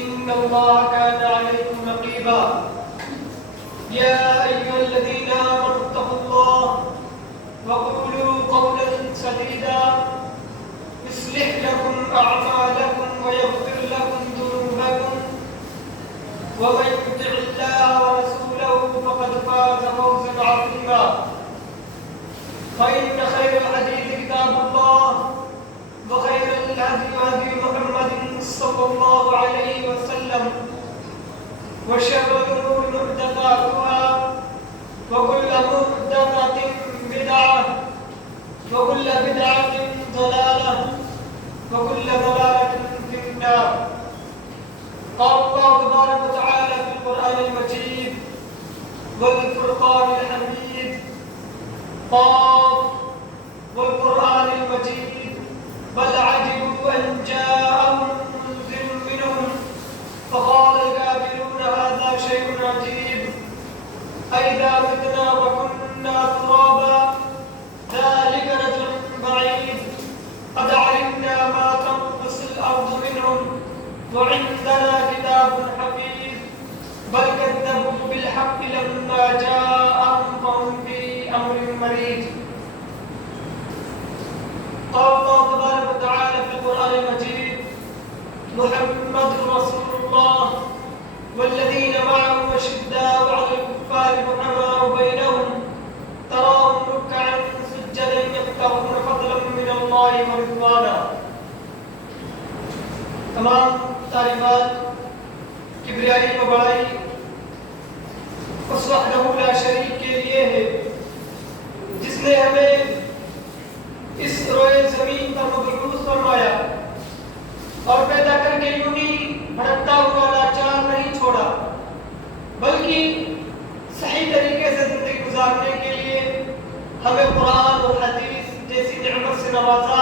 إن الله كان عليكم رقيبا يا أيها الذين آمنوا اتقوا الله وقولوا قولا سديدا يصلح لكم أعمالكم ويغفر لكم ذنوبكم ومن يطع الله ورسوله فقد فاز فوزا عظيما فإن خير الحديث كتاب الله وخير الهدي هدي محمد صلى الله عليه وسلم وشر الأمور محدثاتها وكل محدثة بدعة وكل بدعة ضلالة وكل ضلالة في النار. قال الله تبارك وتعالى في القرآن المجيد والفرقان الحميد قاف والقرآن المجيد بل عجبوا أن جاءهم منذر منهم فقال الكافرون هذا شيء عجيب أئذا متنا وكنا ترابا ذلك رجل بعيد قد علمنا ما تنقص الأرض منهم وعندنا كتاب حفيظ بل كذبوا بالحق لما جاءهم فهم في أمر مريج. قال الله تبارك وتعالى في القرآن المجيد محمد رسول الله والذين معه أشداء على الكفار رحماء بينهم تراهم ركعا سجدا يبتغون فضلا من الله ورضوانا. تمام تعریفات کبریائی و بڑائی اس وحدہ لا شریک کے لیے ہے جس نے ہمیں اس روئے زمین پر مبعوث فرمایا اور پیدا کر کے یوں ہی بھٹکتا ہوا لاچار نہیں چھوڑا بلکہ صحیح طریقے سے زندگی گزارنے کے لیے ہمیں قرآن اور حدیث جیسی نعمت سے نوازا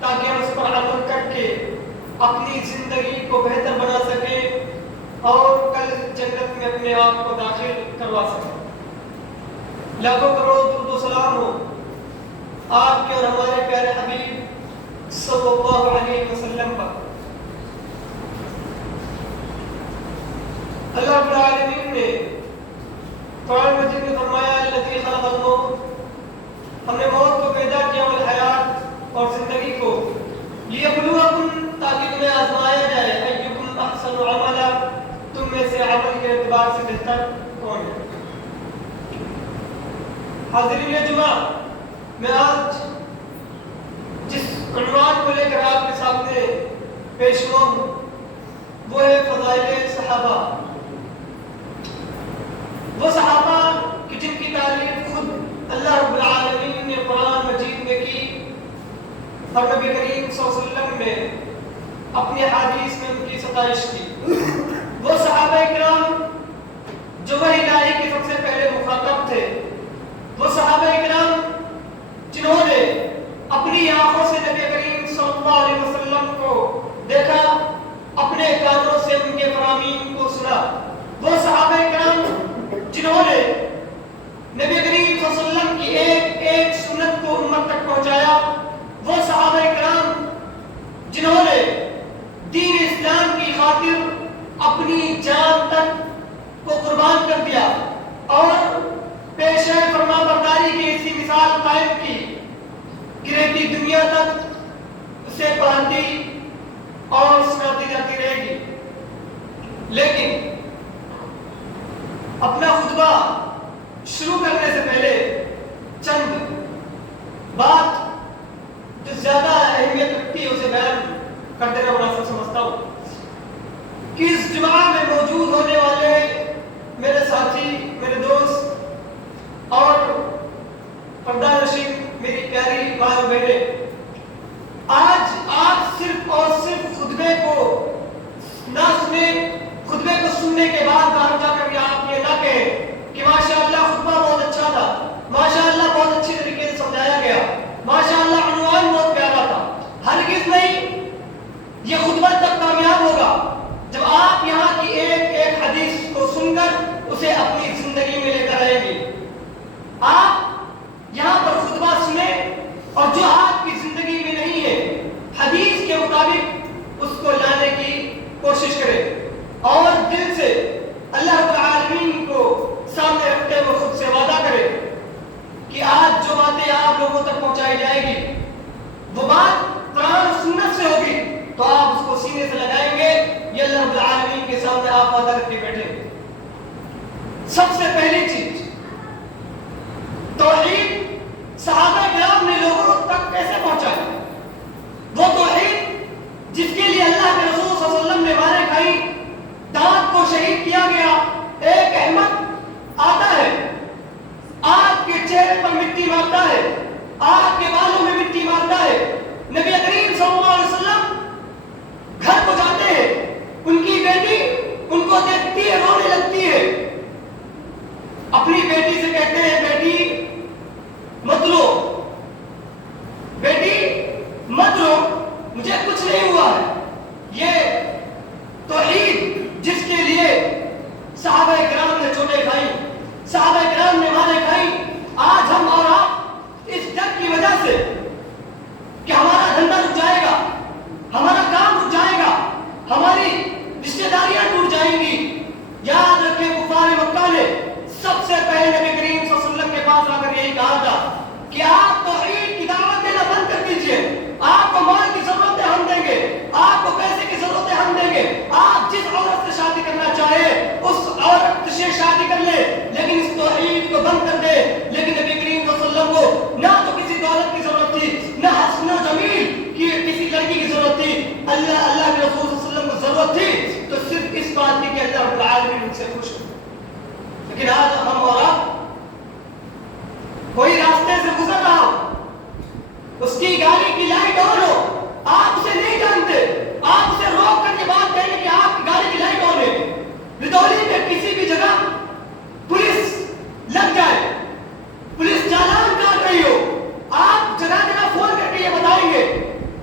تاکہ ہم اس پر عمل کر کے اپنی زندگی کو بہتر بنا سکیں اور کل جنت میں اپنے آپ کو داخل کروا سکیں. لاکھوں کروڑ درود و سلام ہو آپ کے اور ہمارے پیارے حبیب صلی اللہ علیہ وسلم پر. اللہ رب العالمین نے قرآن مجید میں فرمایا الذی خلق الموت، ہم نے موت کو پیدا کیا والحیات اور زندگی کو لیبلوکم تاکہ تمہیں آزمایا جائے ایکم احسن عملا، تم میں سے عمل کے اعتبار سے بہتر کون ہے. حاضرین جمعہ، میں آج جس عنوان کو لے کر آپ کے سامنے پیش ہوا ہوں وہ ہے فضائل صحابہ. وہ صحابہ کہ جن کی تعریف خود اللہ رب العالمین نے قرآن مجید میں کی اور نبی کریم صلی اللہ علیہ وسلم نے اپنی حدیث میں ان کی ستائش کی. وہ صحابہ کرام جو وحی الہی کے سب سے پہلے مخاطب تھے، وہ صحابہ کرام جنہوں نے اپنی آنکھوں سے نبی کریم صلی اللہ علیہ وسلم کو دیکھا، اپنے کانوں سے ان کے فرامین کو سنا. وہ صحابہ کرام جنہوں نے نبی کریم صلی اللہ علیہ وسلم کی ایک ایک سنت کو امت تک پہنچایا. وہ صحابہ کرام جنہوں نے دین اسلام کی خاطر اپنی جان تک کو قربان کر دیا اور پیش فرما برداری کی ایسی مثال قائم کی کہ رہتی دنیا تک اسے پڑھاتی اور سناتی جاتی رہے گی. لیکن اپنا خطبہ شروع کرنے سے پہلے چند بات جو زیادہ اہمیت رکھتی ہے اسے بیان کر دینا مناسب سمجھتا ہوں کہ اس جمعہ میں موجود ہونے والے میرے ساتھی، میرے دوست اور پردہ نشین میری پیاری ماں و بہنیں، آج آپ صرف اور صرف خطبے کو نہ سنیں، خطبے کو سننے کے بعد باہر جا کر آپ یہ نہ کہیں کہ ماشاءاللہ خطبہ بہت اچھا تھا، ماشاءاللہ بہت اچھی طریقے سے سمجھایا گیا، ماشاءاللہ عنوان بہت پیارا تھا. ہرگز نہیں. یہ خطبہ تب کامیاب ہوگا جب آپ یہاں کی ایک ایک حدیث کو سن کر اسے اپنی زندگی میں لے کر آئیں گے. آپ یہاں پر خطبہ سنیں اور جو آپ کی زندگی میں نہیں ہے حدیث کے مطابق اس کو لانے کی کوشش کریں. سب سے پہلی چیز توحید صحابہ کرام نے لوگوں تک کیسے پہنچایا؟ وہ توحید جس کے لیے اللہ کے رسول صلی اللہ علیہ وسلم نے مارے کھائی، دانت کو شہید کیا گیا، ایک احمد آتا ہے، آگ کے چہرے پر مٹی مارتا ہے، آگ کے بالوں میں مٹی مارتا ہے، نبی کریم صلی اللہ علیہ وسلم گھر کو جاتے ہیں، ان کی بیٹی ان کو دیکھتی ہے، رونے لگتی ہے، اپنی بیٹی سے کہتے ہیں بیٹی مت رو، بیٹی مت رو، مجھے کچھ نہیں ہوا ہے۔ یہ توحید جس کے لیے صحابہ کرام نے چوٹیں کھائی، صحابہ کرام نے مارے کھائی، آج ہم اور آپ اس ڈر کی وجہ سے کہ ہمارا دھندا رک جائے گا، ہمارا کام رک جائے گا، ہماری رشتہ داریاں ٹوٹ جائیں گی، یاد رکھیں کفار مکہ نے سب سے پہلے نبی کریم صلی اللہ علیہ وسلم کے پاس آ کر یہی کہا تھا کہ آپ توحید کی دعوت دینا بند کر دیجئے، آپ کو مال کی ضرورت ہے ہم دیں گے، آپ کو پیسے کی ضرورت ہے ہم دیں گے، آپ جس عورت سے شادی کرنا چاہے اس عورت سے شادی کر لے، لیکن اس توحید کو بند کر دے۔ لیکن نبی کریم صلی اللہ علیہ وسلم کو نہ تو کسی دولت کی ضرورت تھی، نہ حسن و جمیل کی کسی لڑکی کی ضرورت تھی، اللہ کے رسول صلی اللہ علیہ وسلم کو ضرورت تھی تو صرف اس بات کی کہ اللہ رب العالمین ان سے خوش ہو۔ لیکن آج ہم اور آپ کوئی راستے سے گزر رہا ہو، اس کی گاڑی کی لائٹ آن ہو، آپ اسے نہیں جانتے، آپ اسے روک کر کے بات کہیں گے کہ آپ کی گاڑی کی لائٹ آن ہے، رتولی میں کسی بھی جگہ پولیس لگ جائے، پولیس چالان کاٹ رہی ہو، آپ جگہ جگہ فون کر کے یہ بتائیں گے،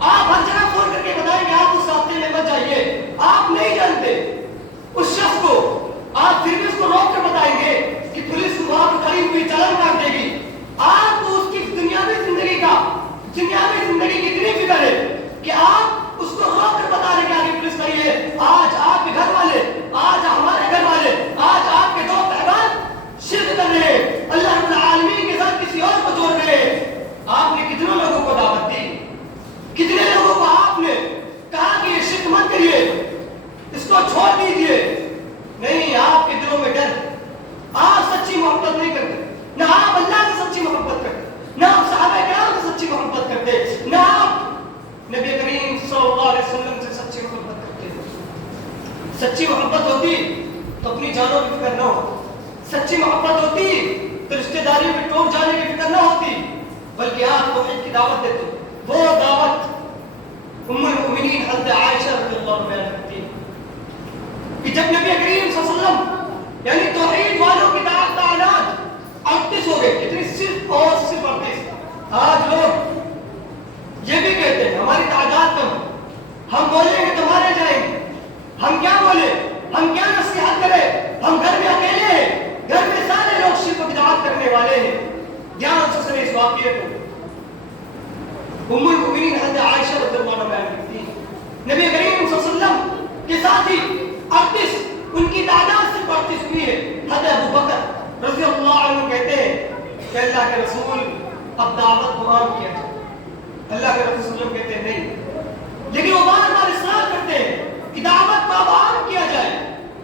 آپ ہر جگہ فون کر کے بتائیں گے آپ اس راستے میں مت جائیے، آپ نہیں جانتے اس شخص کو، آپ پھر بھی اس کو روک کر بتائیں گے کہ پولیس وہاں پر کھڑی ہوئی چالان کاٹ دے گی۔ آپ کو اس کی دنیاوی زندگی کی اتنی فکر ہے کہ آپ اس کو روک کر بتا رہے کہ آگے پولیس کھڑی ہے۔ آج آپ کے گھر والے، آج ہمارے گھر والے، آج آپ کے دوست احباب شرک کر رہے ہیں، اللہ رب العالمین کے ساتھ کسی اور کو جوڑ رہے ہیں۔ آپ نے کتنے لوگوں کو دعوت دی، کتنے لوگوں کو آپ نے کہا کہ یہ شرک مت کریے، اس کو چھوڑ دیجیے، نہیں، آپ کے دلوں میں ڈر، آپ سچی محبت نہیں کرتے، نہ آپ اللہ سے سچی محبت کرتے، نہ آپ صحابہ کرام سے سچی محبت کرتے، نہ آپ نبی کریم صلی اللہ علیہ وسلم سے سچی محبت کرتے۔ سچی محبت ہوتی تو اپنی جانوں کی فکر نہ ہوتی، سچی محبت ہوتی تو رشتہ داریوں میں ٹوٹ جانے کی فکر نہ ہوتی، بلکہ آپ توحید کی دعوت دیتے۔ وہ دعوت ام المؤمنین حضرت عائشہ رضی اللہ عنہا بیان کرتی ہے کہ جب نبی کریم صلی اللہ علیہ وسلم یعنی توحید والوں کی تعداد 38 ہو گئے، کتنی؟ صرف اور صرف 38۔ آج لوگ یہ بھی کہتے ہیں ہماری تعداد کم ہے، ہم بولیں گے تو مارے جائیں گے، ہم کیا بولیں، ہم کیا نصیحت کریں، ہم گھر میں اکیلے ہیں، گھر میں سارے لوگ شرک و بدعات کرنے والے ہیں۔ دھیان سے سنیں اس واقعے کو۔ ام المؤمنین حضرت عائشہ رضی اللہ عنہا بیان کرتی ہیں نبی کریم صلی اللہ علیہ وسلم کے ساتھ ہی 38، ان کی تعداد صرف 38 ہوئی ہے۔ حضرت ابو بکر رضی اللہ عنہ کہتے ہیں کہ اللہ کے رسول اب دعوت کو عام کیا جائے۔ اللہ کے رسول صلی اللہ علیہ وسلم کہتے ہیں نہیں، لیکن وہ بار بار اصرار کرتے ہیں کہ دعوت کو اب عام کیا جائے۔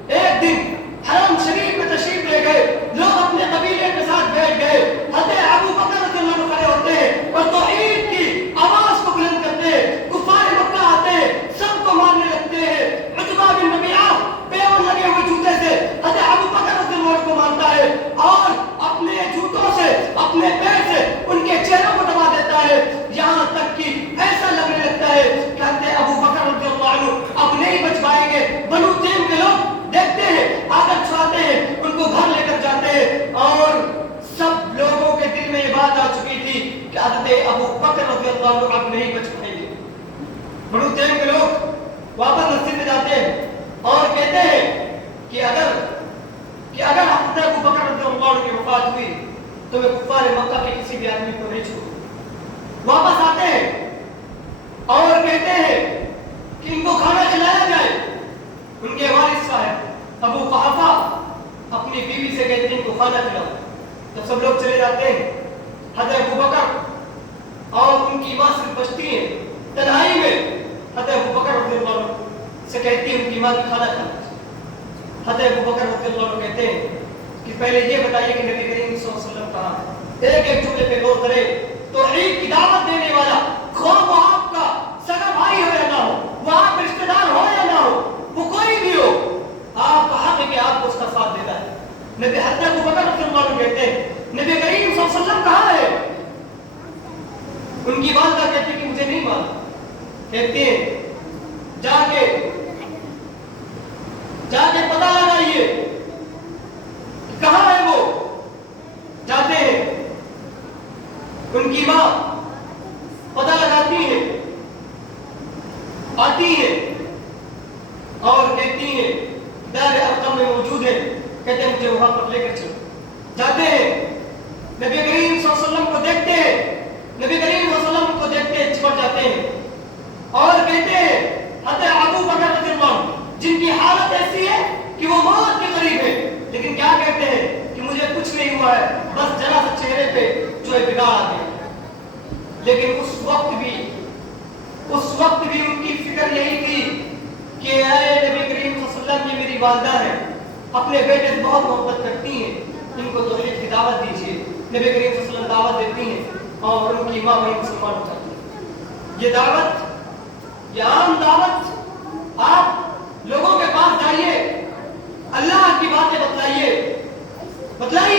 ایک دن حرم شریف میں تشریف لے گئے، لوگ اپنے قبیلے کے ساتھ بیٹھ گئے، حضرت ابو بکر رضی اللہ عنہ کھڑے ہوتے ہیں اور توحید کی آواز کو بلند کرتے ہیں، کفار مکہ آتے ہیں، سب کو مارنے لگتے ہیں۔ عتبہ بن ربیعہ پیون لگے ہوئے جوتے سے حضرت ابو بکر رضی اللہ عنہ کو مارتا ہے اور اپنے جوتوں سے، اپنے پیر سے ان کے چہروں کو دبا دیتا ہے، یہاں تک کہ ایسا لگنے لگتا ہے کہ حضرت ابو بکر رضی اللہ عنہ اب نہیں بچ پائیں گے۔ بنو تیم کے لوگ دیکھتے ہیں، آ کر چھڑاتے ہیں، ان کو گھر لے کر جاتے ہیں، اور سب لوگوں کے دل میں یہ بات آ چکی تھی کہ حضرت ابو بکر رضی اللہ عنہ اب نہیں بچ پائیں گے۔ بنو تیم کے لوگ واپس مسجد میں جاتے ہیں اور کہتے ہیں کہ اگر حضرت ابو بکر رضی اللہ عنہ کی وفات ہوئی تو میں کفار مکہ کے کسی بھی آدمی کو نہیں چھوڑوں۔ واپس آتے ہیں اور کہتے ہیں کہ ان کو کھانا کھلایا جائے۔ ان کے والد صاحب ابو قحافہ اپنی بیوی سے کہتے ہیں ان کو کھانا کھلاؤ۔ جب سب لوگ چلے جاتے ہیں، حضرت ابو بکر اور ان کی ماں صرف بچتی ہیں، تنہائی میں حضرت ابو بکر رضی اللہ عنہ سے کہتی ہیں ان کی ماں کی کھانا کھانا۔ حضرت ابو بکر رضی اللہ عنہ کہتے ہیں کہ پہلے یہ بتائیے کہ نبی کریم صلی اللہ علیہ وسلم کہاں ہے؟ ایک ایک جملے پہ غور کرے. توحید کی دعوت دینے والا خواہ وہ آپ کا سگا بھائی ہو یا نہ ہو, وہ آپ کا رشتہ دار ہو یا نہ ہو, وہ کوئی بھی ہو, آپ کا حق ہے کہ آپ کو اس کا ساتھ دینا ہے. نبی حضرت ابو بکر رضی اللہ عنہ کہتے ہیں نبی کریم صلی اللہ علیہ وسلم کہاں ہے؟ ان کی والدہ کہتی کہ مجھے نہیں معلوم. کہتے ہیں جا کے پتہ لگائیے کہاں ہے وہ. جاتے ہیں, ان کی ماں پتہ لگاتی ہے, آتی ہے اور کہتی ہیں دار ارقم میں موجود ہے. کہتے ہیں مجھے وہاں پر لے کر چلو. جاتے ہیں, نبی کریم صلی اللہ علیہ وسلم کو دیکھتے ہیں, نبی کریم صلی اللہ علیہ وسلم کو دیکھتے ہیں, چپٹ جاتے ہیں اور کہتے ہیں حضرت ابو بکر رضی اللہ عنہ جن کی حالت ایسی ہے کہ وہ موت کے قریب ہے, لیکن کیا کہتے ہیں کہ مجھے کچھ نہیں ہوا ہے, بس ذرا سا چہرے پہ جو ہے بگاڑ آ گیا. لیکن اس وقت بھی ان کی فکر یہی تھی کہ اے نبی کریم صلی اللہ علیہ وسلم یہ میری والدہ ہے, اپنے بیٹے سے بہت محبت کرتی ہیں, ان کو توحید کی دعوت دیجیے. نبی کریم صلی اللہ علیہ وسلم دعوت دیتی ہیں اور ان کی ماں وہیں مسلمان ہو جاتی ہے. یہ دعوت, یہ عام دعوت, آپ لوگوں کے پاس جائیے, اللہ کی باتیں بتلائیے.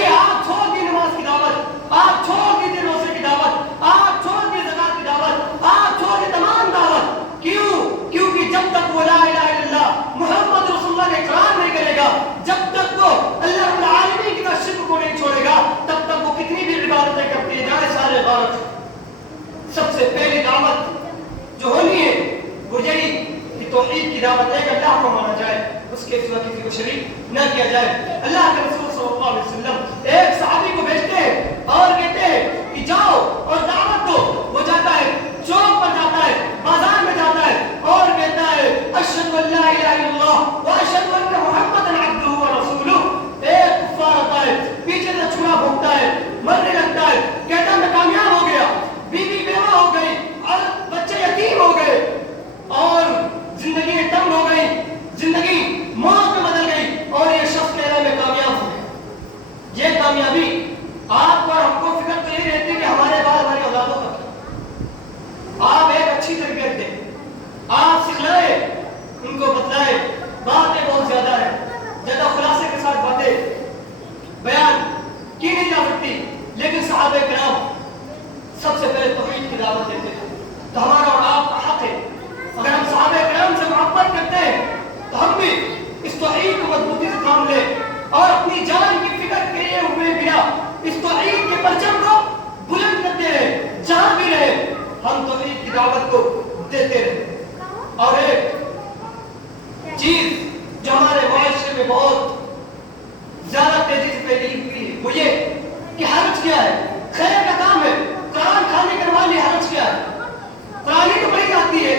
آپ چھوڑ دی نماز کی دعوت, آپ چھوڑ دی روزے کی دعوت, آپ چھوڑ دی زکات کی دعوت, آپ چھوڑ دی تمام دعوت. کیونکہ جب تک وہ لا الہ الا اللہ محمد رسول اللہ کا اقرار نہیں کرے گا, جب تک وہ اللہ رب العالمین کی شرک کو نہیں چھوڑے گا, تب تک وہ کتنی بھی عبادتیں کرتی ہے جائے سارے عبادت. سب سے پہلی دعوت جو ہونی ہے وہ یہی کہ توحید کی دعوت ایک اللہ کو مانا جائے, اس کے سوا کسی کو شریک نہ کیا جائے. اللہ کے رسول صلی اللہ علیہ وسلم ایک صحابی کو بھیجتے ہیں اور کہتے ہیں کہ جاؤ اور دعوت دو. وہ جاتا ہے, چوک پر جاتا ہے, بازار میں جاتا ہے اور کہتا ہے اشہد ان لا الہ الا اللہ واشہد ان محمدا عبدہ ورسولہ. ایک کفار آتا ہے, پیچھے سے چھڑا بھونکتا ہے, مرنے لگتا ہے, کہتا ہے میں کامیاب ہو گیا, بیوی بیوہ ہو گئی اور بچے یتیم ہو گئے اور زندگی تنگ ہو گئی, زندگی موت میں بدل گئی, اور یہ شخص کہہ رہا ہے میں کامیاب ہوں. یہ کامیابی آپ کو اور ہم کو فکر تو یہ رہتی ہے کہ ہمارے بعد ہماری اولادوں کا. آپ ایک اچھی تربیت دیں, آپ سکھلائیں, ان کو بتلائیں. باتیں بہت زیادہ ہیں, زیادہ خلاصے کے ساتھ باتیں بیان کی نہیں جا سکتی, لیکن صحابہ کرام سب سے پہلے توحید کی دعوت دیتے تھے. تو ہمارا اور آپ کا حق ہے, اگر ہم صحابہ کرام سے محبت کرتے ہیں تو ہم بھی اس توحید کو مضبوطی سے تھام لیں اور اپنی جان کی فکر کیے ہوئے بنا اس توحید کے پرچم کو بلند کرتے رہے. جہاں بھی رہے ہم توحید کی دعوت کو دیتے رہے. اور ایک چیز جو ہمارے معاشرے میں بہت زیادہ تیزی سے پھیلی ہوئی ہے وہ یہ کہ حرج کیا ہے, خیر کا کام ہے, قرآن کھانے کروا لی, حرج کیا ہے؟ قرآن ہی تو پڑھی جاتی ہے,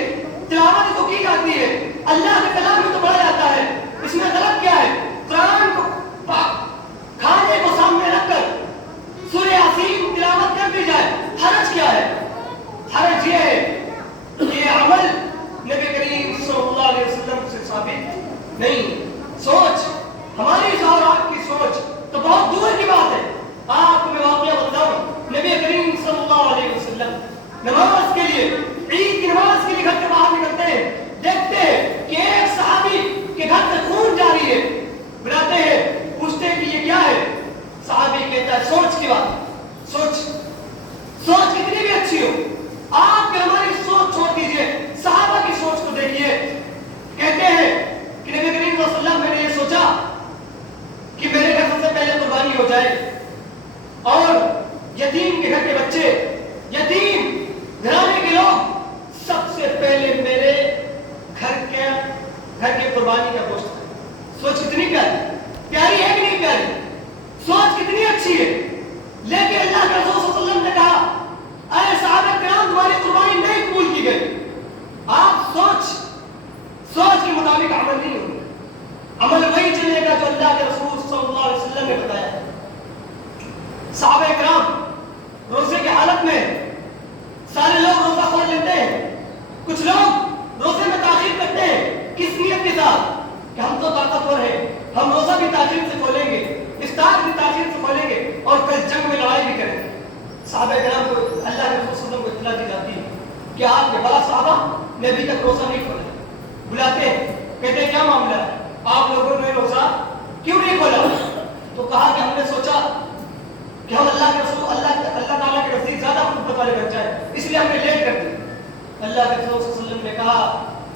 تلاوت تو کی جاتی ہے, اللہ کے کلام میں تو پڑھا جاتا ہے, اس میں غلط کیا ہے؟ قرآن کو کھانے کو سامنے رکھ کر سورہ یاسین تلاوت کر دی جائے, حرج کیا ہے؟ حرج یہ ہے کہ یہ عمل نبی کریم صلی اللہ علیہ وسلم سے ثابت نہیں. سوچ ہماری اور آپ کی سوچ تو بہت دور کی بات ہے. آپ کو میں واقعہ بتاؤں, نبی کریم صلی اللہ علیہ وسلم نماز کے لیے, عید کی نماز کے لیے گھر سے باہر نکلتے ہیں, دیکھتے ہیں کہ ایک صحابی کے گھر سے خون جاری ہے, بلاتے ہیں, پوچھتے ہیں کہ یہ کیا ہے؟ صحابی کہتا ہے سوچ کی بات, سوچ کتنی بھی اچھی ہو, آپ کے ہماری سوچ چھوڑ دیجئے, صحابہ کی سوچ کو دیکھیے. کہتے ہیں کہ نبی کریم صلی اللہ علیہ وسلم میں نے یہ سوچا کہ میرے گھر سب سے پہلے قربانی ہو جائے اور یتیم کے گھر کے بچے, یتیم گھرانے کے لوگ سب سے پہلے میرے گھر کے قربانی کا گوشت کھائیں. سوچ کتنی پیاری ہے کہ نہیں پیاری؟ سوچ کتنی اچھی ہے. لیکن اللہ کے رسول صلی اللہ علیہ وسلم نے کہا اے صحابہ کرام تمہاری قربانی نہیں قبول کی گئی. آپ سوچ کے مطابق عمل نہیں ہوگا, عمل وہی چلے گا جو اللہ کے رسول صلی اللہ علیہ وسلم نے بتایا. صحابہ کرام روزے کی حالت میں, سارے لوگ روزہ کھول لیتے ہیں, کچھ لوگ روزے میں تاخیر کرتے ہیں. کس نیت کے ساتھ کہ ہم تو طاقتور ہیں, ہم روزہ بھی تاخیر سے کھولیں گے. اس افطار بھی تاخیر سے کھولیں گے اور کل جنگ میں لڑائی بھی کریں گے. صحابہ کرام کو اللہ کے رسول صلی اللہ علیہ وسلم کو اطلاع دی جاتی ہے کہ آپ کے بڑا صحابہ نے ابھی تک روزہ نہیں کھولا. بلاتے ہیں, کہتے ہیں کیا معاملہ ہے, آپ لوگوں نے روزہ کیوں نہیں کھولا؟ تو کہا کہ ہم نے سوچا کہ ہم اللہ کے رسول اللہ تعالیٰ کے نزدیک زیادہ قربت والے بن جائیں, اس لیے ہم نے لیٹ کر دی. اللہ کے رسول صلی اللہ علیہ وسلم نے کہا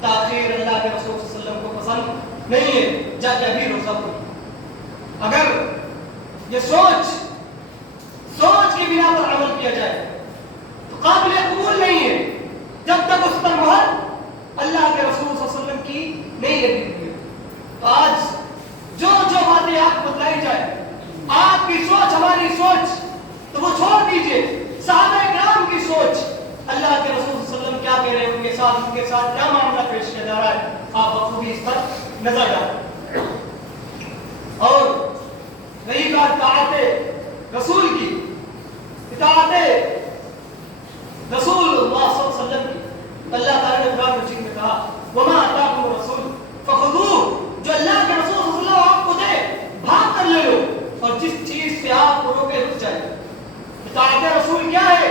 تاخیر اللہ کے رسول صلی اللہ علیہ وسلم کو پسند نہیں ہے, جا کے ابھی روزہ کھولو. اگر یہ سوچ کی بنا پر عمل کیا جائے تو قابل قبول نہیں ہے جب تک اس پر مہر اللہ کے رسول صلی اللہ علیہ وسلم کی نہیں لگی ہوئی ہے. تو آج جو باتیں آپ کو بتائی جائے, آپ کی سوچ ہماری سوچ تو وہ چھوڑ دیجئے, صحابہ کرام کی سوچ, اللہ کے رسول صلی اللہ علیہ وسلم کیا کہہ رہے ہیں, ان کے ساتھ کیا معاملہ پیش کیا جا رہا ہے, آپ بخوبی اس پر نظر ڈالیں. اور رہی بات اطاعت رسول کی, اطاعت رسول اللہ صلی اللہ علیہ وسلم کی, اللہ تعالیٰ نے قرآن مجید میں کہا وما آتاکم الرسول فخذوہ, جو اللہ کے رسول صلی اللہ علیہ وسلم آپ کو دے بھاگ کر لے لو, اور جس چیز سے آپ کو روکے رک جائے. اطاعت رسول کیا ہے؟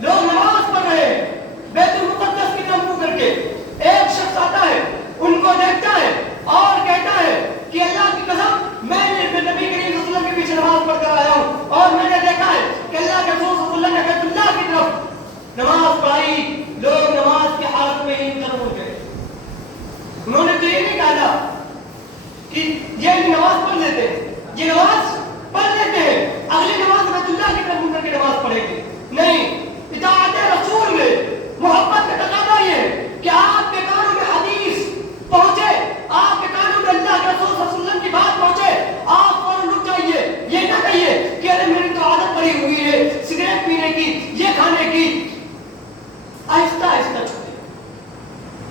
لوگ نماز پڑھ رہے ہیں بیت المقدس کی طرف منہ کر کے, ایک شخص آتا ہے ان کو دیکھتا ہے اور کہتا ہے کہ اللہ کی قسم میں نبی کریم صلی اللہ علیہ وسلم کے پیچھے نماز پڑھ کر آیا ہوں, اور میں نے دیکھا ہے کہ اللہ کے رسول صلی اللہ علیہ وسلم نے بیت اللہ کی طرف نماز پڑھائی. لوگ نماز کی حالت میں ہی طرف ہو گئے. انہوں نے تو یہ نہیں کہا کہ یہ نماز پڑھ لیتے ہیں, یہ نماز پڑھ لیتے ہیں, اگلی نماز بیت اللہ کی طرف منہ کر کے نماز پڑھیں گے. نہیں, اطاعت رسول میں محبت کا تقاضا یہ ہے کہ آپ کے کانوں میں حدیث پہنچے, آپ کے کانوں میں اللہ کے رسول صلی اللہ علیہ وسلم کی بات پہنچے, آپ فوراً رک جائیے. یہ نہ کہیے کہ ارے میری تو عادت پڑی ہوئی ہے سگریٹ پینے کی, یہ کھانے کی. آہستہ آہستہ چھوڑے.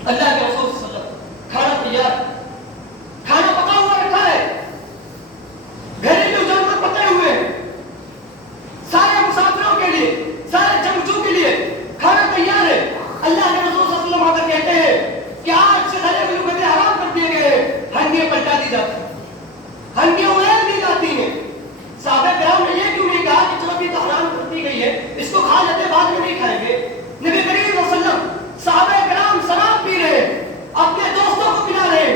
اللہ کے رسول صلی اللہ علیہ وسلم کھانا تیار, کھانا پکا ہوا رکھا ہے, گھریلو جانور پکے ہوئے ہیں, سارے مسافروں کے لیے, سارے جنگجو کے لیے کھانا تیار ہے. اللہ کے رسول صلی اللہ علیہ وسلم آ کر کہتے ہیں کہ آج سے ہرے بھی لوگ حرام کر دیے گئے ہیں, ہنڈیاں پلٹا دی جاتی ہیں, ہنڈیاں اڑیل دی جاتی ہیں. صحابہ کرام نے یہ کیوں نہیں کہا کہ چلو یہ تو حرام کر دی گئی ہے, اس کو کھا لیتے بعد میں نہیں کھائیں گے. نبی کریم صلی اللہ علیہ وسلم صحابہ کرام شراب پی رہے, اپنے دوستوں کو پلا رہے,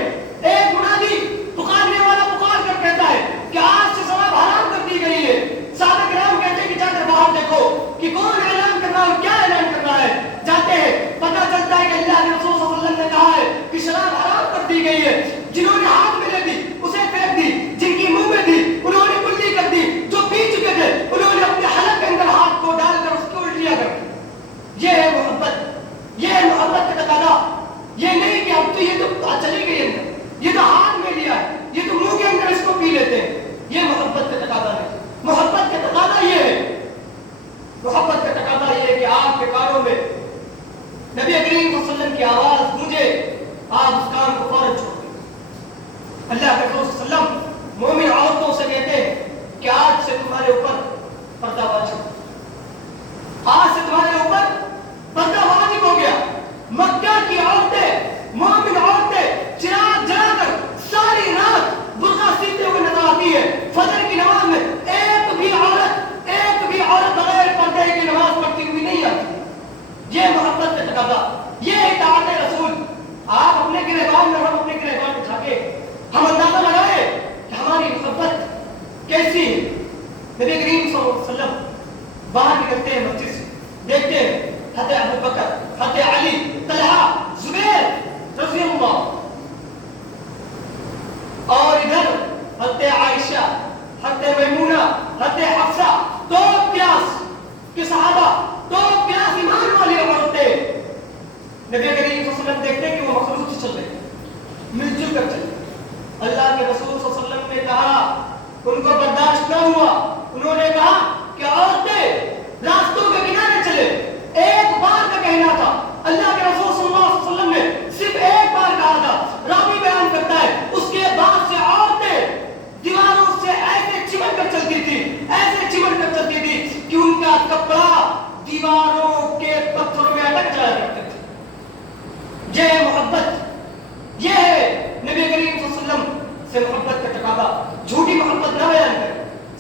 ایک منادی پکارنے والا پکار کر کہتا ہے کہ آج سے شراب حرام کر دی گئی ہے. صحابہ کرام کہتے ہیں کہ جا کر باہر دیکھو کہ کون اعلان کر رہا ہے, کیا اعلان کر رہا ہے. جاتے ہیں, پتہ چلتا ہے کہ اللہ کے رسول صلی اللہ علیہ وسلم نے کہا ہے کہ شراب حرام کر دی گئی ہے. جنہوں نے ہاتھ میں لے دی اسے پھینک دی, جن کی منہ میں دی انہوں نے کلی کر دی, جو پی چکے تھے انہوں نے اپنے حلق کے اندر ہاتھ کو ڈال کر اس کو الٹیاں کر دی. یہ ہے محبت, یہ ہے محبت کا تقاضا. یہ نہیں کہ اب تو یہ تو چلی گئی اندر, یہ تو ہاتھ میں لیا ہے, یہ تو منہ کے اندر اس کو پی لیتے ہیں. یہ محبت کا تقاضا ہے. محبت کا تقاضا یہ ہے, محبت کا تقاضا یہ ہے کہ آپ کے کانوں میں نبی کریم صلی اللہ علیہ وسلم کی آواز گونجے, آپ اس کام کو فوراً چھوڑ دیں. اللہ کے رسول صلی اللہ علیہ وسلم مومن عورتوں سے کہتے ہیں کہ آج سے تمہارے اوپر پردہ واجب, آج سے تمہارے اوپر پردہ واجب ہو گیا. مکہ کی عورتیں, مومن عورتیں چراغ جلا کر ساری رات برقع سیتے ہوئے نظر آتی ہے. فجر کی نماز میں ایک بھی عورت بغیر پردے کی نماز پڑھتی ہوئی نہیں آتی. یہ محبت کا تقاضا, یہ اطاعت رسول. آپ اپنے گریبان میں, ہم اپنے گریبان میں جھانکے ہم اندازہ لگائے کہ ہماری محبت کیسی ہے. نبی کریم صلی اللہ علیہ وسلم باہر نکلتے ہیں مسجد سے, دیکھتے ہیں حضرت ابو بکر, حضرت علی, طلحہ, زبیر رضی اللہ, اور ادھر حضرت عائشہ, حضرت میمونہ, حضرت حفصہ, دو کلاس کے صحابہ, دو کلاس ایمان والی عورتیں. نبی کریم صلی اللہ علیہ وسلم دیکھتے ہیں کہ وہ مخلوق سے چل رہے ہیں, مل جل کر چل رہے ہیں. اللہ کے رسول صلی اللہ علیہ وسلم نے کہا, ان کو برداشت نہ ہوا, انہوں نے کہا کہ عورتیں راستوں کے کنارے چلے. ایک بار کا کہنا تھا, اللہ کے رسول صلی اللہ علیہ وسلم نے صرف ایک بار کہا تھا. راوی بیان کرتا ہے اس کے بعد سے عورتیں دیواروں سے ایسے چمٹ کر چلتی تھی, ایسے چمٹ کر چلتی تھی کہ ان کا کپڑا دیواروں کے پتھروں میں اٹک جایا کرتے تھے. یہ ہے محبت, یہ ہے نبی کریم صلی اللہ علیہ وسلم سے محبت کا تقاضا. جھوٹی محبت نہ بیان کریں,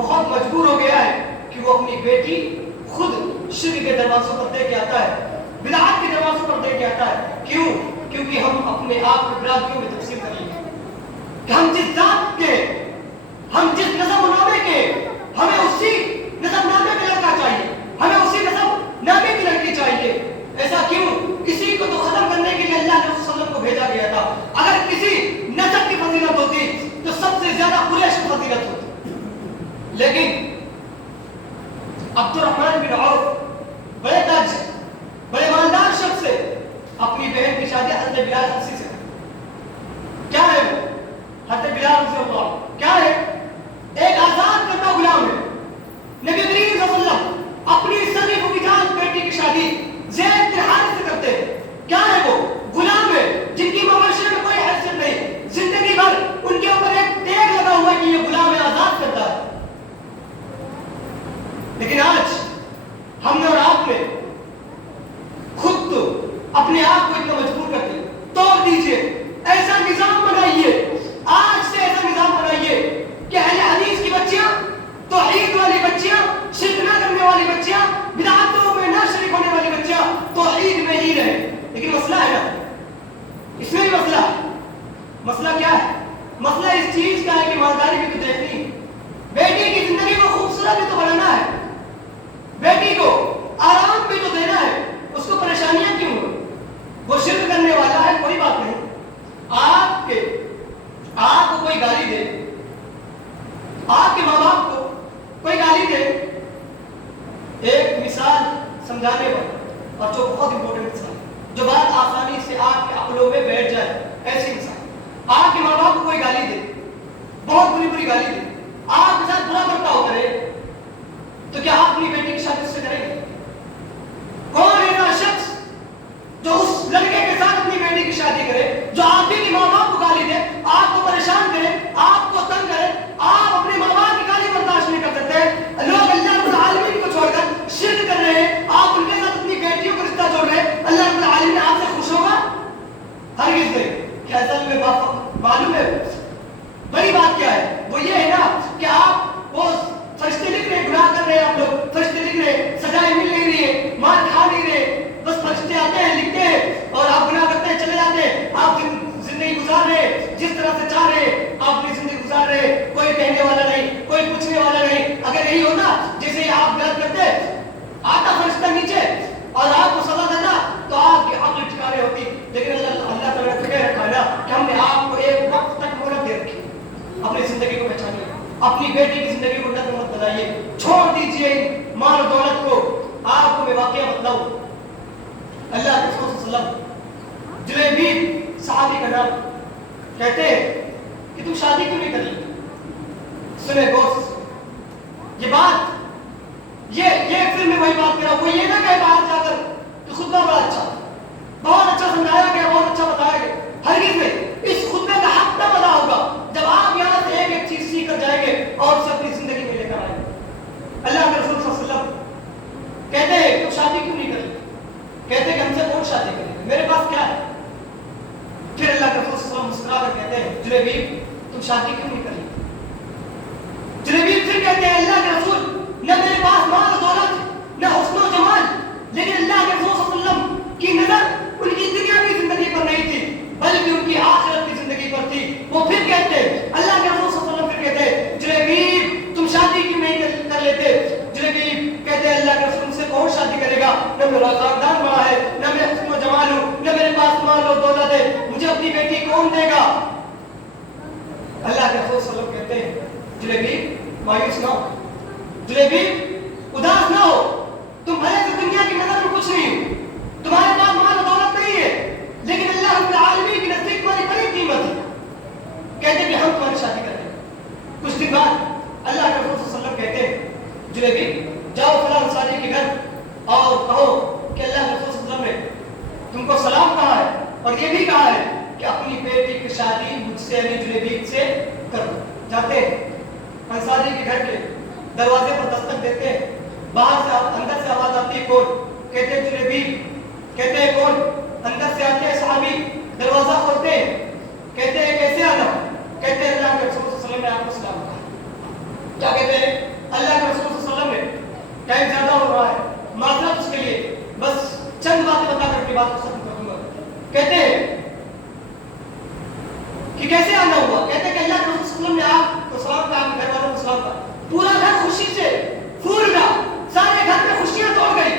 بہت مجبور ہو گیا ہے کہ وہ اپنی بیٹی خود شرک کے دروازوں پر دے کے آتا ہے، بدعات کے دروازوں پر دے کے آتا ہے. کیوں؟ کیونکہ ہم اپنے آپ کو برادریوں میں تقسیم کر لیے کہ ہم جس ذات کے، ہم جس نظم و نامے کے، ہمیں اسی نظم نامے کا لڑکا چاہیے، ہمیں اسی نظم نامے کی لڑکی چاہیے. ایسا کیوں؟ اسی کو تو ختم کرنے کے لیے اللہ نے صلی اللہ علیہ وسلم کو بھیجا گیا تھا. اگر کسی نسب کی فضیلت ہوتی تو سب سے زیادہ قریش کی فضیلت ہوتی. لیکن عبد الرحمن بن عوف بڑے تاج، بڑے مالدار شخص سے اپنی بہن کی شادی حضرت بلال حبشی سے. کیا ہے وہ؟ حضرت بلال رضی اللہ عنہ کیا ہے؟ ایک آزاد کردہ غلام ہے. نبی کریم صلی اللہ علیہ وسلم اپنی صدیق و جان بیٹی کی شادی زید بن حارث سے کرتے ہیں. کیا ہے وہ؟ غلام ہے جن کی معاشرے میں کوئی حیثیت نہیں، زندگی بھر ان کے اوپر ایک ٹیگ لگا ہوا ہے کہ یہ غلام ہے، آزاد کرتا ہے. لیکن آج ہم نے اور آپ نے خود تو اپنے آپ کو اتنا مجبور کر دیا. توڑ دیجئے، ایسا نظام بنائیے، آج سے ایسا نظام بنائیے کہ اہل حدیث کی بچیاں، توحید والی بچیاں، شرک نہ کرنے والی بچیاں، بدعتوں میں نہ شریک ہونے والی بچیاں توحید میں ہی رہیں. لیکن مسئلہ ہے نا، اس میں بھی مسئلہ ہے. مسئلہ کیا ہے؟ مسئلہ اس چیز کا ہے کہ مالداری بھی تو دیکھنی ہے، بیٹی کی زندگی کو خوبصورت بھی تو بنانا ہے، بیٹی کو آرام بھی تو دینا ہے. اس کو پریشانیاں کیوں ہو؟ وہ شرک کرنے والا ہے، کوئی بات نہیں. آپ کو کوئی گالی دے، آپ کے ماں باپ کو کوئی گالی دے، ایک مثال سمجھانے والا اور جو بہت امپورٹنٹ مثال، جو بات آسانی سے آپ کے عقلوں میں بیٹھ جائے، ایسی مثال. آپ کے ماں باپ کو کوئی گالی دے، بہت بری بری گالی دے، آپ کے ساتھ برا برتاؤ کرے، تو کیا آپ اپنی بیٹی کی شادی اس سے کریں گے؟ کون ایسا شخص جو اس لڑکے کے ساتھ اپنی بیٹی کی شادی کرے جو آپ ہی کے ماں باپ کو گالی دے، آپ کو پریشان کرے، آپ کو تنگ کرے؟ آپ اپنے ماں باپ کی گالی برداشت نہیں کر سکتے. لوگ اللہ رب العالمین کو چھوڑ کر شرک کر رہے ہیں، آپ ان کے ساتھ اپنی بیٹیوں کو رشتہ جوڑ رہے ہیں. اللہ رب العالمین آپ سے خوش ہوگا؟ ہرگز نہیں. کیا اصل میں معلوم ہے بڑی بات کیا ہے؟ وہ یہ ہے نا کہ آپ وہ فرشتے لکھ رہے، گناہ کر رہے ہیں، آپ لوگ فرشتے لکھ رہے، سزائیں مل نہیں رہی ہے، مار کھا نہیں رہے، بس فرشتے آتے ہیں لکھتے ہیں اور آپ گناہ کرتے ہیں چلے جاتے ہیں. آپ زندگی گزار رہے جس طرح سے چاہ رہے، آپ اپنی زندگی گزار رہے، کوئی کہنے والا نہیں، کوئی پوچھنے والا نہیں. اگر یہی ہوتا جیسے آپ غلط کرتے آتا فرشتہ نیچے اور آپ کو سزا دیتا تو آپ کی عقل ٹھکانے ہوتی. لیکن اللہ تعالیٰ نے کہہ رکھا ہے نا کہ ہم نے آپ کو ایک وقت تک مہلت دے رکھی. اپنی زندگی کو پہچانیے، اپنی بیٹی کی زندگی کو نظم مت بنائیے، چھوڑ دیجیے مال و دولت کو. آپ کو میں واقعہ بتلاؤں، اللہ کے رسول صلی اللہ علیہ وسلم جلیبیب صحابی کا نام کہتے ہیں کہ تم شادی کیوں نہیں کری؟ سنے دوست، یہ بات یہ پھر میں وہی بات کر رہا ہوں. وہ یہ نہ کہ باہر جا کر کہ خطبہ بڑا اچھا، بہت اچھا سمجھایا گیا، بہت اچھا بتایا گیا. ہرگز نہیں. اس خطبے کا حق تب ادا ہوگا جب آپ یہاں سے ایک ایک چیز سیکھ کر جائیں گے اور اسے اپنی زندگی میں لے کر آئیں گے. اللہ کے رسول صلی اللہ علیہ وسلم کہتے ہیں تم شادی کیوں نہیں کرتے؟ کہتے ہیں کہ ہم سے کون شادی کرے گا، میرے پاس کیا ہے؟ پھر اللہ کے رسول صلی اللہ علیہ وسلم مسکرا کر کہتے ہیں جلیبیب تم شادی کیوں نہیں کری؟ جلیبیب پھر کہتے ہیں اللہ کے رسول نہ میرے پاس مال و دولت نہ حسن و جمال، لیکن اللہ کے رسول صلی اللہ علیہ وسلم کی نظر ان کی دنیاوی زندگی پر نہیں تھی بلکہ ان کی آخرت کی زندگی پر تھی. وہ پھر کہتے ہیں اللہ کے رسول صلی اللہ علیہ وسلم پھر کہتے ہیں جلیبیب تم شادی کیوں نہیں کر لیتے؟ جلیبیب کہتے ہیں اللہ کے رسول سے کون شادی کرے گا؟ نہ میرا خاندان بڑا ہے، نہ میں حسن و جمال ہوں، نہ میرے پاس مال و دولت ہے، مجھے اپنی بیٹی کون دے گا؟ اللہ کے رسول صلی اللہ علیہ وسلم کہتے ہیں جلیبیب مایوس نہ ہو، جلیبیب اداس نہ ہو، تم بھلے تو دنیا کی نظر میں کچھ نہیں ہو، تمہارے پاس مال و دولت نہیں ہے، لیکن اللہ رب العالمین کی نزدیک تمہاری بڑی قیمت ہے. کہتے کہ ہم تمہاری شادی کریں گے. کچھ دن بعد اللہ کے رسول صلی اللہ علیہ وسلم کہتے ہیں جلیبیب جاؤ فلاں انصاری کے گھر اور کہو کہ اللہ کے رسول صلی اللہ علیہ وسلم نے تم کو سلام کہا ہے اور یہ بھی کہا ہے کہ اپنی بیٹی کی شادی مجھ سے یعنی جلیبیب سے کرو. جاتے ہیں انصاری کے گھر کے دروازے پر دستک دیتے ہیں، باہر سے اندر سے آواز آتی ہے کون؟ کہتے ہیں جلیبیب. کہتے ہیں کون؟ اندر سے آتے ہیں صحابی، دروازہ کھولتے ہیں، کہتے ہیں کیسے آنا؟ کہتے ہیں اللہ کے رسول صلی اللہ علیہ وسلم نے آپ کو سلام کہا. کیا کہتے ہیں؟ کہ کیسے آنا ہوا؟ کہتے کہ اللہ کے رسول صلی اللہ علیہ وسلم نے آپ کو سلام کہا، گھر والوں کو سلام کہا، پورا گھر خوشی سے پھول گیا، سارے گھر میں خوشیاں توڑ گئی.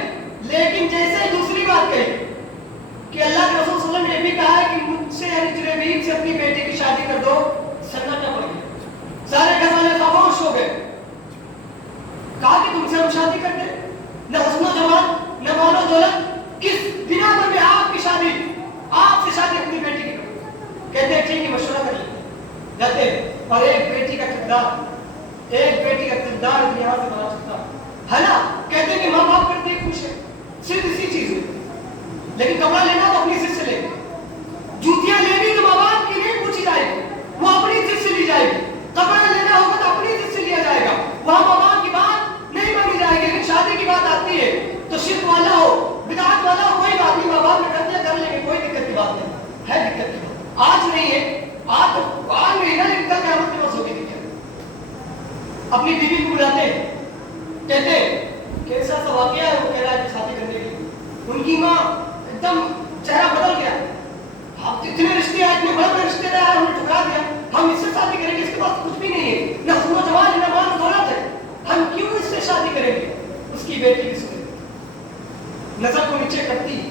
لیکن جیسے دوسری بات کہی کہ اللہ کے رسول صلی اللہ علیہ وسلم نے یہ بھی کہا ہے کہ مجھ سے یعنی جریبین سے اپنی بیٹی کی شادی کر دو، سناٹا پڑ گیا. سارے گھر والے خاموش ہو گئے. کہا کہ تم سے ہم شادی کر دیں، نہ حسن و جمال نہ مال و دولت، کس بنا پر میں آپ کی شادی، آپ سے شادی اپنی بیٹی کی کروں. کہتے ہیں ٹھیک ہے مشورہ کر لیتے ہیں. جاتے ہیں اور ایک بیٹی کا کردار یہاں سے بنا سکتا ہے نا. کہتے ہیں کہ ماں باپ کرتے خوش ہے صرف اسی چیز میں، لیکن کپڑا لینا تو اپنی ضد سے لے گا، جوتیاں لینی تو ماں باپ کی نہیں پوچھی جائے گی، وہ اپنی ضد سے لی جائے گی. کپڑا لینا ہوگا تو اپنی ضد سے لیا جائے گا، وہاں ماں باپ کی بات نہیں مانی جائے گی. لیکن شادی کی بات آتی ہے تو شرک والا ہو بدعت والا ہو کوئی بات نہیں، ماں باپ میں کرتے کر لیں گے، کوئی دقت کی بات نہیں ہے. دقت کی بات آج نہیں ہے، آج نہیں نا، لیکن کل قیامت میں بس ہوگی دقت. اپنی بیوی کو بلاتے ہیں، کہتے ہیں کیسا سا واقعہ ہے، وہ کہہ رہا ہے کہ شادی کرنے کے لیے ان کی ماں ایک دم چہرہ بدل گیا. اب اتنے رشتے آئے، اتنے بڑے بڑے رشتے آئے، ہم نے ٹھکرا دیا، ہم اس سے شادی کریں گے، اس کے پاس کچھ بھی نہیں ہے، نہ حسن و جمال نہ مال و دولت ہے، ہم کیوں اس سے شادی کریں گے. اس کی بیٹی بھی سنے، نظر کو نیچے کرتی ہے،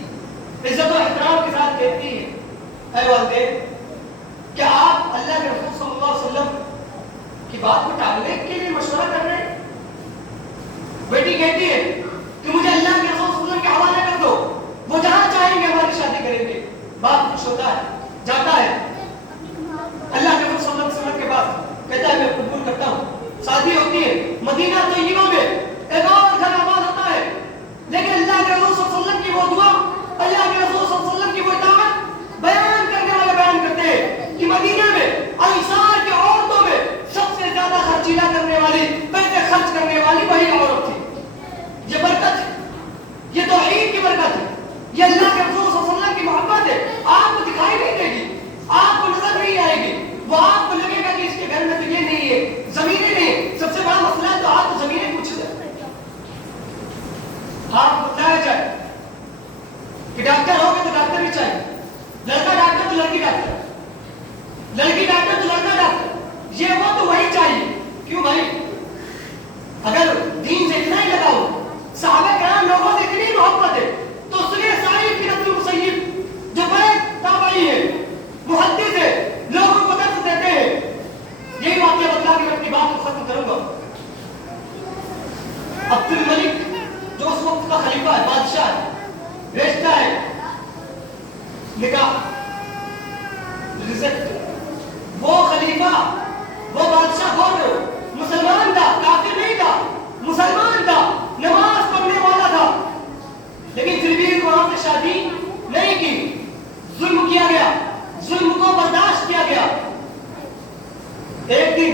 عزت و احترام کے ساتھ کہتی ہے اے والدین کیا آپ اللہ کے رسول صلی اللہ علیہ وسلم کی بات کو ٹالنے کے لیے مشورہ کر رہے ہیں. بیٹی کہتی ہے کہ مجھے اللہ کے رسول صلی اللہ علیہ وسلم کے حوالے کر دو، وہ جہاں چاہیں گے ہماری شادی کریں گے. باپ خوش ہوتا ہے، جاتا ہے اللہ کے رسول صلی اللہ علیہ وسلم کے پاس، کہتا ہے میں قبول کرتا ہوں. شادی ہوتی ہے مدینہ طیبہ میں، ایک اور گھر آباد ہوتا ہے. لیکن اللہ کے رسول صلی اللہ علیہ وسلم کی وہ دعا، اللہ کے رسول صلی اللہ علیہ وسلم کی وہ اطاعت بیان کرنے والے بیان کرتے ہیں کہ مدینہ میں انصار کی عورتوں میں سب سے زیادہ خرچیلا کرنے والی، پیسے خرچ کرنے والی وہی عورت تھی. یہ برکت ہے، یہ توحید کی برکت ہے، یہ اللہ کے رسول صلی اللہ علیہ وسلم کی محبت ہے. آپ کو دکھائی نہیں دے گی، آپ کو نظر نہیں آئے گی، وہ آپ کو لگے گا کہ اس کے گھر میں تو یہ نہیں ہے، زمینیں نہیں. سب سے بڑا مسئلہ ہے تو آپ کو زمینیں پوچھ جائے، آپ کو بتایا جائے کہ ڈاکٹر ہو گے تو ڈاکٹر بھی چاہیے، لڑکا ڈاکٹر تو لڑکی ڈاکٹر، لڑکی ڈاکٹر تو لڑکا ڈاکٹر، یہ وہ تو وہی چاہیے. کیوں بھائی؟ اگر دین سے اتنا ہی لگاؤ، صحابہ کرام لوگوں سے اتنی محبت ہے تو سنیے سعید بن ابی المسیب جو بڑے تابعی ہیں، محدث ہیں، لوگوں کو درس دیتے ہیں. یہی واقعہ بتا کے میں اپنی بات کو ختم کروں گا. عبد الملک جو اس وقت کا خلیفہ ہے، بادشاہ ہے، بھیجتا ہے نکاح رزق. وہ خلیفہ، وہ بادشاہ کون ہے؟ مسلمان تھا، کافر نہیں تھا، مسلمان تھا، نماز پڑھنے والا تھا، لیکن پھر بھی وہاں سے شادی نہیں کی. ظلم کیا گیا، ظلم کو برداشت کیا گیا. ایک دن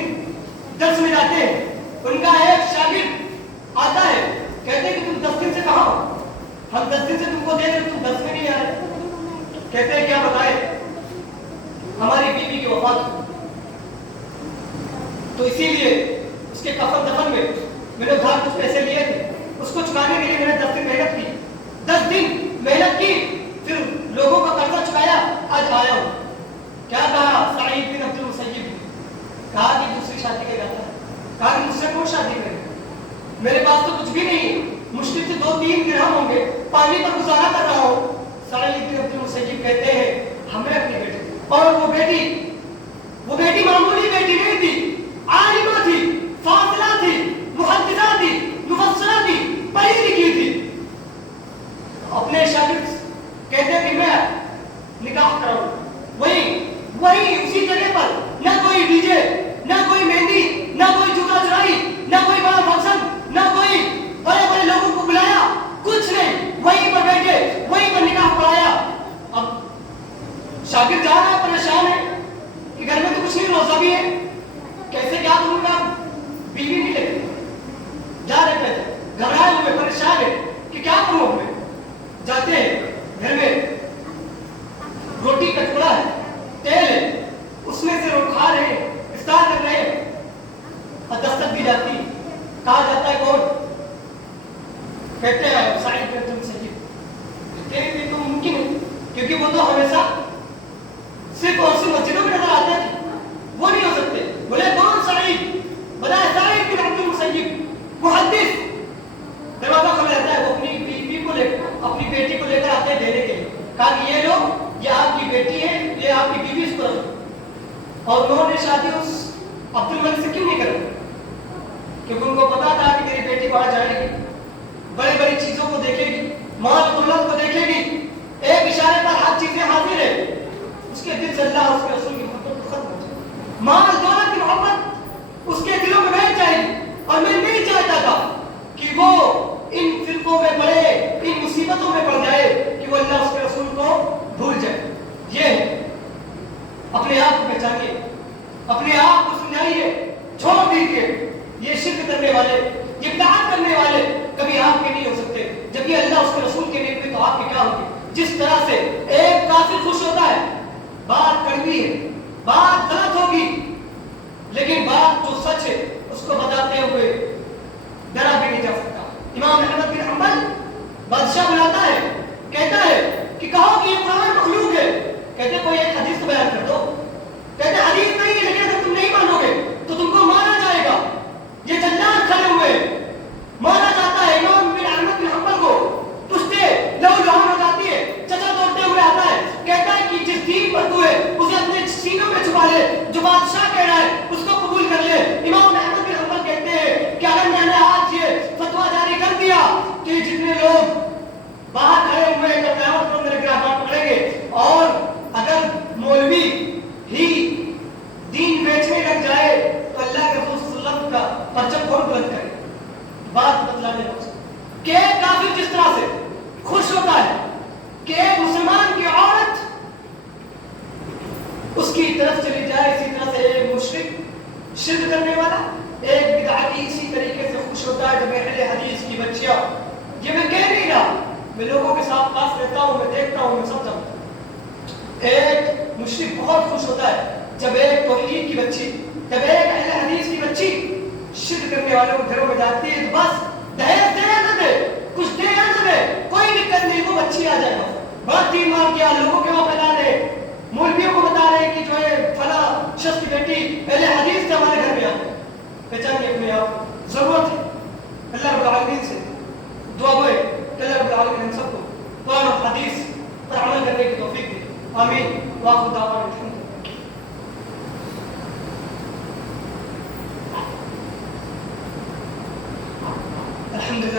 درس میں جاتے ہیں، ان کا ایک شاگرد آتا ہے، کہتے ہیں کہ تم 10 دن سے کہاں ہو؟ ہم 10 دن سے تم کو دیکھ رہے، تم درس میں نہیں آ رہے. کہتے ہیں کیا بتائے؟ ہماری بیوی کی وفات ہوئی تو اسی لیے اس کے کفن دفن میں میں نے ادھار کچھ پیسے لیے تھے، اس کو چکانے کے لیے میں نے 10 دن محنت کی، 10 دن محنت کی، پھر لوگوں کا قرضہ چکایا، آج آیا ہوں. کیا کہا سعید بن عبد المسیب؟ کہا کہ دوسری شادی کے جاتا ہے. کہا کہ مجھ سے کون شادی کرے؟ میرے پاس تو کچھ بھی نہیں ہے، مشکل سے 2-3 درہم ہوں گے، پانی پر گزارا کر رہا ہوں. سعید بن عبد المسیب کہتے ہیں ہمیں اپنی بیٹی، اور وہ بیٹی معمولی بیٹی نہیں تھی، عالمہ تھی، فاضلہ تھی، محدثہ تھی، مفسرہ تھی، پڑھی لکھی تھی. اپنے شاگرد کہتے ہیں کہ میں نکاح کراؤں. وہی اسی جگہ پر، نہ کوئی ڈی جے، نہ کوئی مہندی، نہ کوئی جوتا چرائی، نہ کوئی بڑا فنکشن، نہ کوئی بڑے بڑے لوگوں کو بلایا، کچھ نہیں، وہیں پر بیٹھے، وہیں پر نکاح پڑھایا. اب شاگرد جا رہا ہے، پریشان ہے، اور انہوں نے شادی اس عبد الملک سے کیوں نہیں کری؟ کیونکہ ان کو پتا تھا کہ میری بیٹی وہاں جائے گی، بڑی بڑی چیزوں کو دیکھے گی، مال دولت کو دیکھے گی، ایک اشارے پر ہر چیزیں حاضر ہے، اس کے دل سے اللہ اس کے رسول کی محبت ختم ہو جائے، مال دولت کی محبت اس کے دلوں میں بیٹھ جائے گی۔ اور میں نہیں چاہتا تھا کہ وہ ان فرقوں میں پڑے، ان مصیبتوں میں پڑ جائے کہ وہ اللہ اس کے رسول کو بھول جائے۔ یہ اپنے آپ کو پہچانیے، اپنے آپ کو سمجھائیے، چھوڑ دیجیے یہ شرک کرنے والے، یہ بدعت کرنے والے کبھی آپ کے نہیں ہو سکتے۔ جب یہ اللہ اس کے رسول کے نہیں ہوئے تو آپ کے کیا ہوگی؟ جس طرح سے ایک کافر خوش ہوتا ہے، بات کڑوی ہے، بات غلط ہوگی، لیکن بات جو سچ ہے اس کو بتاتے ہوئے ڈرا بھی نہیں جا سکتا۔ امام احمد بن حنبل بادشاہ بلاتا ہے، کہتا ہے کہ کہو کہ یہ قرآن مخلوق ہے، کہتے کوئی ایک حدیث تو بیان کر دو، کہتے حدیث نہیں ہے، لیکن اگر تم نہیں مانو گے تو تم کو مارا جائے گا۔ یہ جلاد کھڑے ہوئے مارا جاتا ہے، امام بن احمد بن حنبل کو پشتے لہو لہان ہو جاتی ہے، چچا توڑتے ہوئے آتا ہے، کہتا ہے کہ جس دین پر تو ہے اسے اپنے سینوں میں چھپا لے، جو بادشاہ کہہ رہا ہے اس کو قبول کر لے۔ امام احمد بن حنبل کہتے ہیں کہ اگر میں نے آج یہ فتویٰ جاری کر دیا کہ جتنے لوگ باہر کھڑے ہوئے ہیں تو قیامت کو میرے گرافات پکڑیں گے، اور اگر مولوی ہی دین بیچنے لگ جائے تو اللہ کے رسول صلی اللہ علیہ وسلم کا پرچم کون بلند کرے؟ بات بتلانے کو کہ ایک کافر جس طرح سے خوش ہوتا ہے کہ ایک مسلمان کی عورت اس کی طرف چلی جائے، اسی طرح سے ایک مشرک شرک کرنے والا، ایک بدعتی اسی طریقے سے خوش ہوتا ہے جب اہل حدیث کی بچیاں، یہ میں کہہ نہیں رہا، میں لوگوں کے ساتھ پاس رہتا ہوں، میں دیکھتا ہوں، میں سمجھتا ہوں، ایک مشرک بہت خوش ہوتا ہے جب ایک توحید کی بچی، جب ایک اہل حدیث کی بچی شرک کرنے والوں کے گھروں میں جاتی ہے تو بس دہیج دے یا نہ دے، کچھ دے یا نہ دے، کوئی دقت نہیں، وہ بچی آ جائے گا، بہت تین مار کیا، لوگوں کے وہاں پھیلا رہے، مولویوں کو بتا رہے کہ جو ہے فلاں شخص کی بیٹی اہل حدیث سے ہمارے گھر میں آتے، پہچاننے اپنے آپ ضرورت ہے اللہ رب العالمین سے دعا ہوئے کہ اللہ رب العالمین ہم سب کو قرآن اور حدیث پر عمل کرنے کی توفیق دے، آمین، وآخر دعوانا الحمد للہ۔